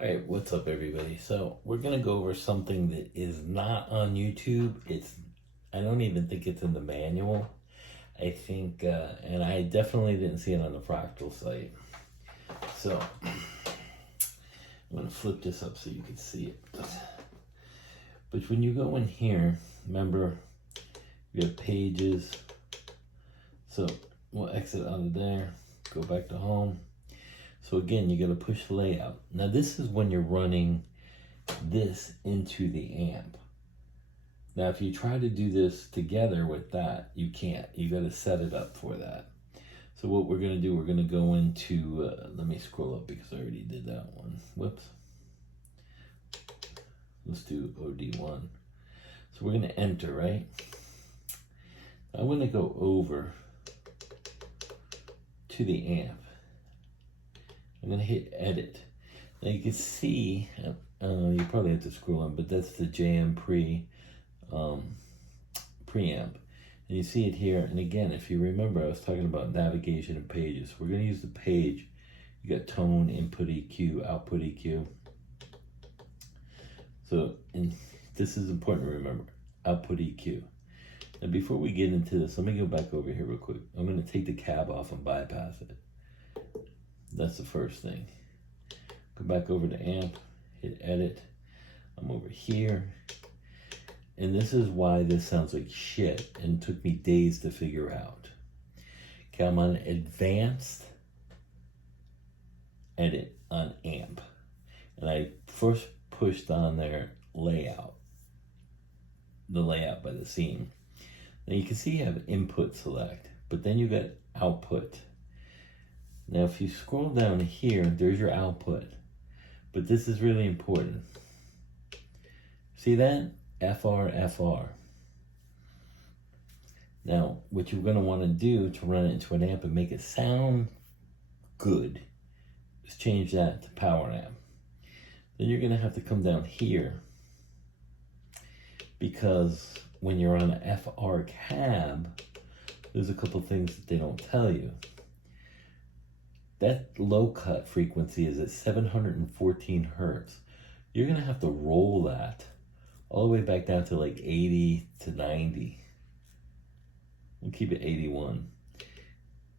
Alright, what's up everybody? So we're gonna go over something that is not on YouTube. I don't even think it's in the manual. I think, and I definitely didn't see it on the Fractal site. So I'm gonna flip this up so you can see it. But when you go in here, remember you have pages. So we'll exit out of there, go back to home. So again, you got to push layout. Now this is when you're running this into the amp. Now if you try to do this together with that, you can't. You got to set it up for that. So what we're going to do, we're going to go into, let me scroll up because I already did that one. Whoops. Let's do OD1. So we're going to enter, right? I'm going to go over to the amp. I'm going to hit edit. Now you can see, you probably have to scroll on, but that's the JM preamp. And you see it here. And again, if you remember, I was talking about navigation and pages. We're going to use the page. You got tone, input EQ, output EQ. So, and this is important to remember, output EQ. Now before we get into this, let me go back over here real quick. I'm going to take the cab off and bypass it. That's the first thing. Go back over to amp, hit edit. I'm over here. And this is why this sounds like shit and took me days to figure out. Okay, I'm on advanced edit on amp. And I first pushed on there layout. The layout by the scene. Now you can see you have input select, but then you got output. Now, if you scroll down here, there's your output. But this is really important. See that? FR, FR. Now, what you're going to want to do to run it into an amp and make it sound good is change that to power amp. Then you're going to have to come down here because when you're on an FR cab, there's a couple things that they don't tell you. That low cut frequency is at 714 hertz. You're going to have to roll that all the way back down to like 80 to 90. We'll keep it 81.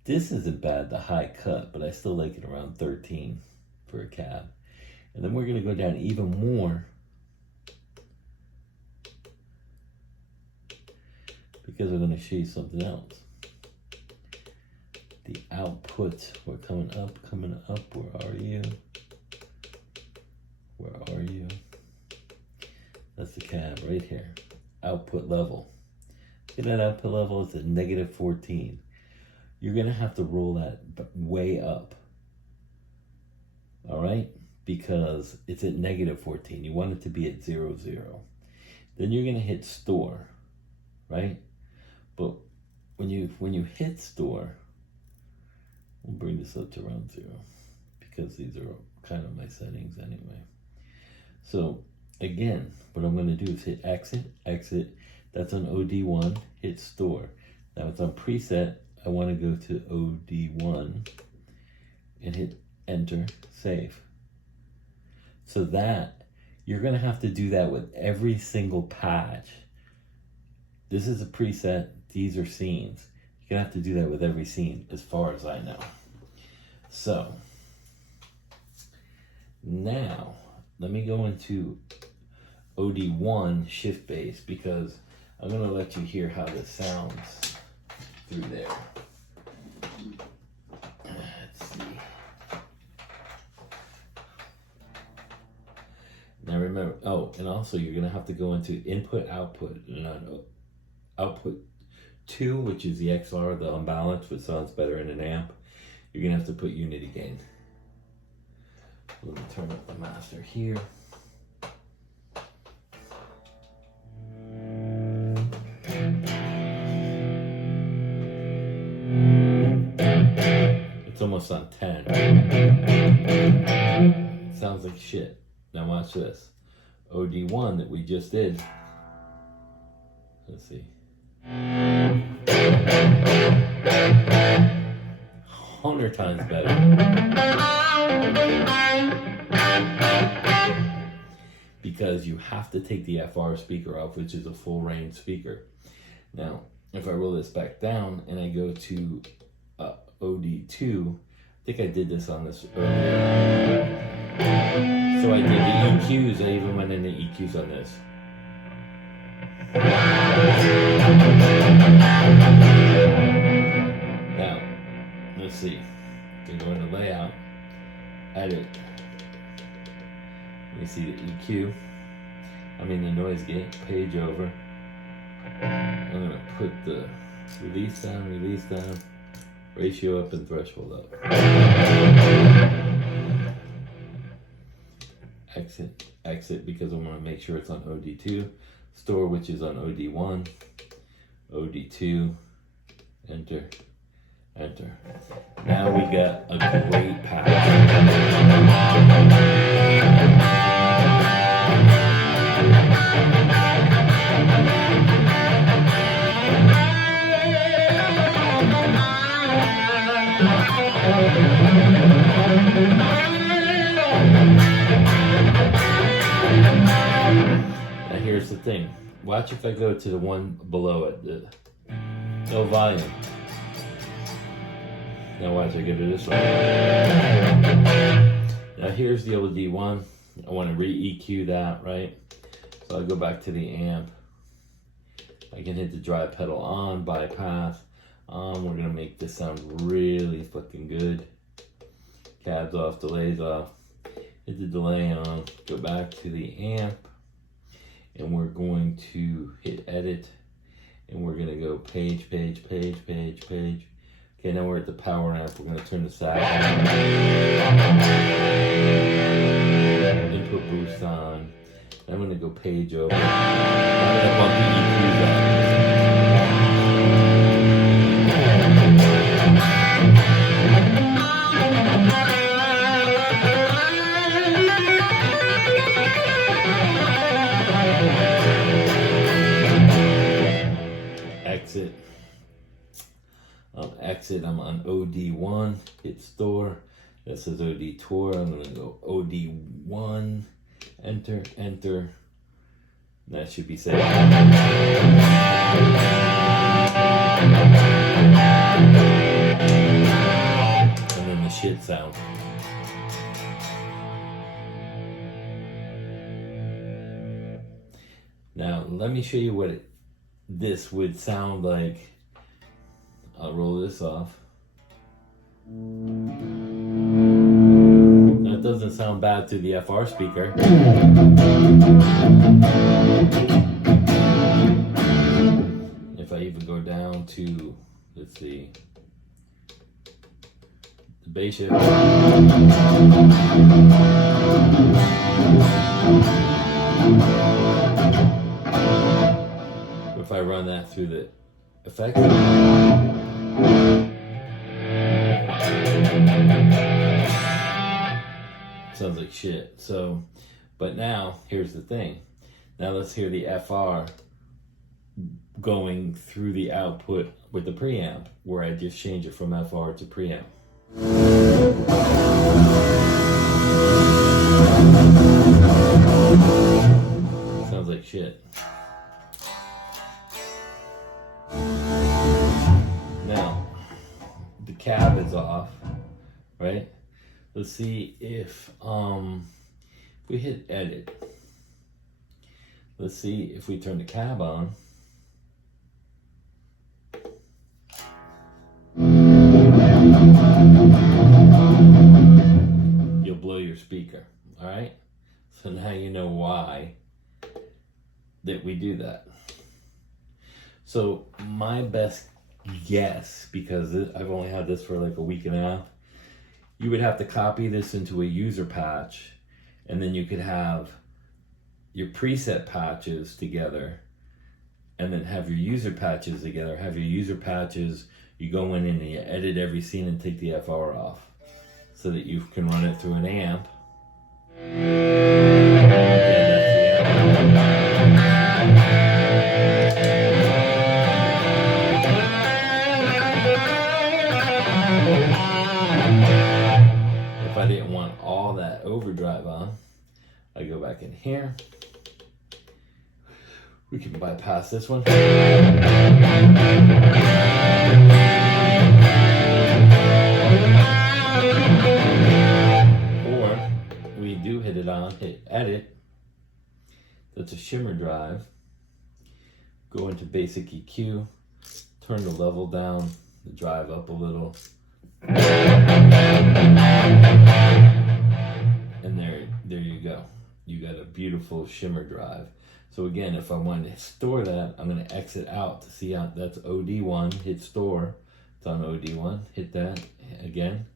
This isn't bad, the high cut, but I still like it around 13 for a cab. And then we're going to go down even more because I'm going to show you something else. The output, we're coming up, where are you? Where are you? That's the cab right here. Output level. See that output level? It's at negative 14. You're gonna have to roll that way up. All right? Because it's at negative 14. You want it to be at 0, 0. Then you're gonna hit store, right? But when you hit store, we'll bring this up to around 0 because these are kind of my settings anyway. So again, what I'm going to do is hit exit, exit. That's on OD1, hit store. Now it's on preset. I want to go to OD1 and hit enter, save. So that, you're going to have to do that with every single patch. This is a preset. These are scenes. You're going to have to do that with every scene, as far as I know. So, now, let me go into OD1 shift bass because I'm going to let you hear how this sounds through there. Let's see. Now remember, oh, and also you're going to have to go into input, output, and on output 2, which is the XR, the unbalanced, which sounds better in an amp, you're going to have to put unity gain. Let me turn up the master here. It's almost on 10. It sounds like shit. Now watch this. OD1 that we just did. Let's see. 100 times better. because you have to take the FR speaker off, which is a full range speaker. Now, if I roll this back down and I go to OD2, I think I did this on this earlier. So I did the EQs, I even went into EQs on this. Now, let's see. So go into layout, edit. Let me see the EQ. The noise gate, page over. I'm gonna put the release down, ratio up, and threshold up. Exit because I want to make sure it's on OD2. Store, which is on OD1. OD2. Enter. Now we got a great patch. Now here's the thing. Watch if I go to the one below it. No volume. Now watch I go to this one. Now here's the OD1. I want to re-EQ that, right? So I'll go back to the amp. I can hit the drive pedal on, bypass. We're going to make this sound really fucking good. Cabs off, delays off. Hit the delay on, go back to the amp. And we're going to hit edit. And we're going to go page. Okay, now we're at the power amp. We're going to turn the sag on. Input boost on. I'm going to go page over. I'm going to bump the EQs up. Exit, I'm on OD1, hit store, that says OD tour, I'm going to go OD1, enter, that should be saved. And then the shit sound. Now, let me show you what this would sound like. I'll roll this off. That doesn't sound bad to the FR speaker. If I even go down to, let's see, the bass shift. If I run that through the effect. Sounds like shit. So, but now here's the thing. Now let's hear the FR going through the output with the preamp, where I just change it from FR to preamp. Sounds like shit. Now, the cab is off, right? Let's see if we hit edit. Let's see if we turn the cab on. You'll blow your speaker, all right? So now you know why that we do that. So my best guess, because I've only had this for like a week and a half, you would have to copy this into a user patch, and then you could have your preset patches together, and then have your user patches together. Have your user patches, you go in and you edit every scene and take the FR off so that you can run it through an amp. If I didn't want all that overdrive on, I go back in here, We can bypass this one. Or we do hit it on, hit edit. That's a shimmer drive. Go into basic EQ, turn the level down, the drive up a little. And there you go. You got a beautiful shimmer drive. So again, if I wanted to store that, I'm going to exit out to see how that's OD1, hit store. It's on OD1, hit that again.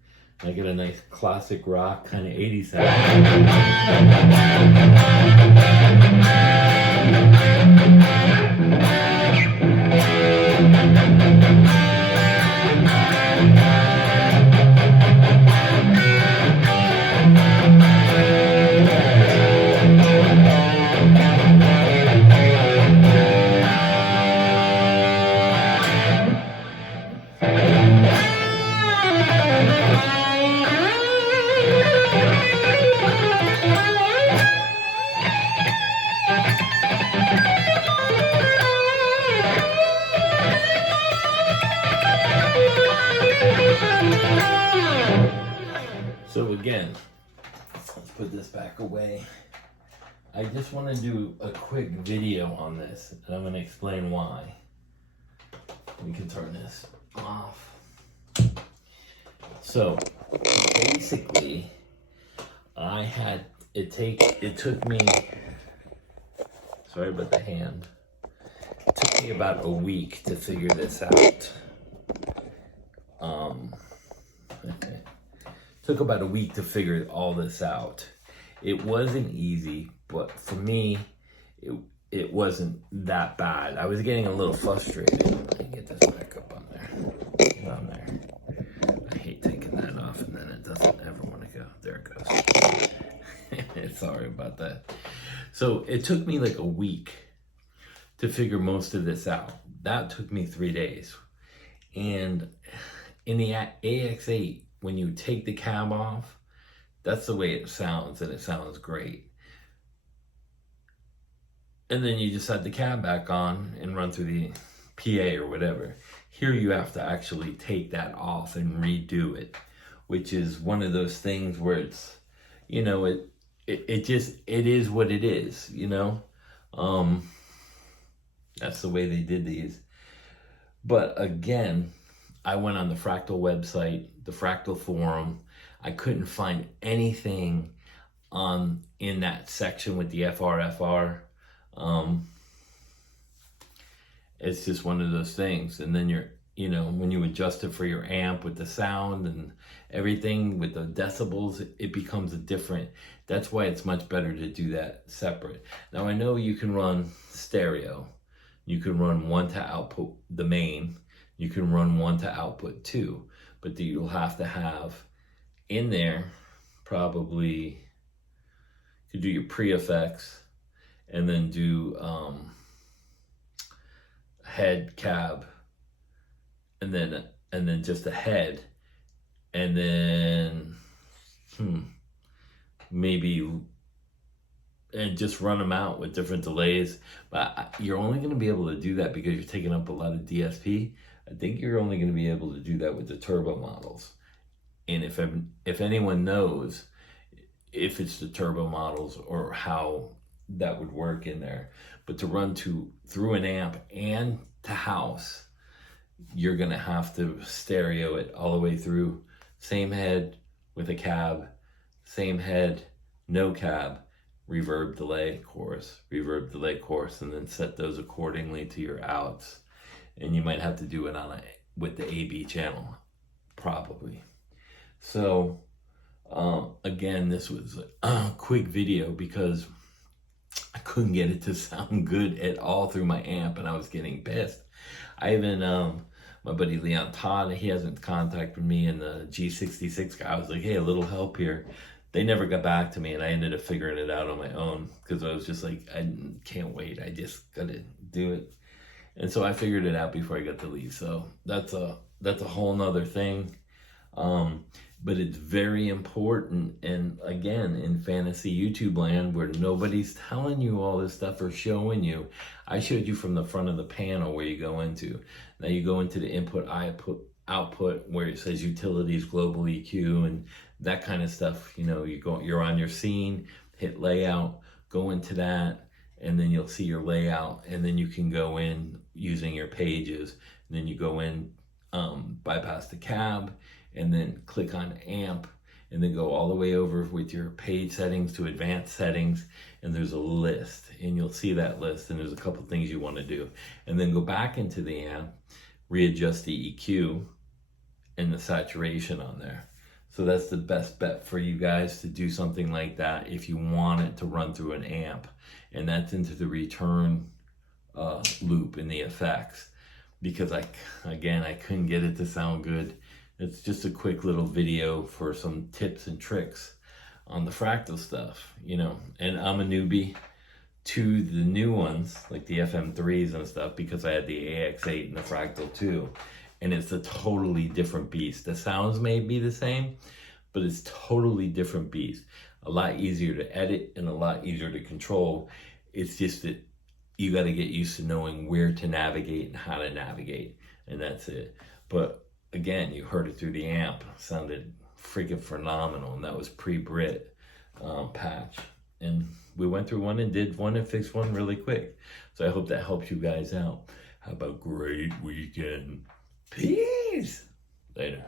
And I get a nice classic rock kind of 80s sound. So again, let's put this back away. I just want to do a quick video on this, and I'm going to explain why. We can turn this off. So basically, it took me, sorry about the hand, it took me about a week to figure this out. Took about a week to figure all this out. It wasn't easy, but for me, it wasn't that bad. I was getting a little frustrated. Let me get this back up on there. Get on there. I hate taking that off and then it doesn't ever want to go. There it goes. Sorry about that. So it took me like a week to figure most of this out. That took me 3 days. And in the AX8, when you take the cab off, that's the way it sounds, and it sounds great. And then you just set the cab back on and run through the PA or whatever. Here you have to actually take that off and redo it, which is one of those things where it's, you know, it is what it is, you know? That's the way they did these. But again, I went on the Fractal website, the Fractal forum. I couldn't find anything in that section with the FRFR. It's just one of those things. And then when you adjust it for your amp with the sound and everything with the decibels, it becomes different. That's why it's much better to do that separate. Now I know you can run stereo. You can run one to output the main. You can run one to output 2, but you'll have to have in there probably, you could do your pre-effects and then do head, cab, and then just a head, and then maybe and just run them out with different delays. But you're only going to be able to do that because you're taking up a lot of DSP. I think you're only going to be able to do that with the turbo models. And if anyone knows if it's the turbo models or how that would work in there, but to run through an amp and to house, you're going to have to stereo it all the way through. Same head with a cab, same head, no cab, reverb, delay, chorus, and then set those accordingly to your outs. And you might have to do it with the AB channel, probably. So, again, this was a quick video because I couldn't get it to sound good at all through my amp, and I was getting pissed. I even, my buddy Leon Todd, he hasn't contacted me, and the G66 guy, I was like, hey, a little help here. They never got back to me, and I ended up figuring it out on my own because I was just like, I can't wait. I just gotta do it. And so I figured it out before I got to leave. So that's a whole nother thing. but it's very important. And again, in fantasy YouTube land where nobody's telling you all this stuff or showing you, I showed you from the front of the panel where you go into. Now you go into the input, output where it says utilities, global EQ, and that kind of stuff. You know, you're on your scene, hit layout, go into that, and then you'll see your layout, and then you can go in using your pages. And then you go in, bypass the cab, and then click on amp, and then go all the way over with your page settings to advanced settings, and there's a list, and you'll see that list, and there's a couple things you want to do. And then go back into the amp, readjust the EQ and the saturation on there. So that's the best bet for you guys to do something like that if you want it to run through an amp. And that's into the return loop in the effects, because I couldn't get it to sound good. It's just a quick little video for some tips and tricks on the fractal stuff, you know. And I'm a newbie to the new ones, like the FM3s and stuff, because I had the AX8 and the Fractal 2, and it's a totally different beast. The sounds may be the same, but it's totally different beast. A lot easier to edit and a lot easier to control. It's just that you got to get used to knowing where to navigate and how to navigate, and that's it. But again, you heard it through the amp. It sounded freaking phenomenal, and that was pre-Brit patch. And we went through one and did one and fixed one really quick. So I hope that helps you guys out. Have a great weekend. Peace. Later.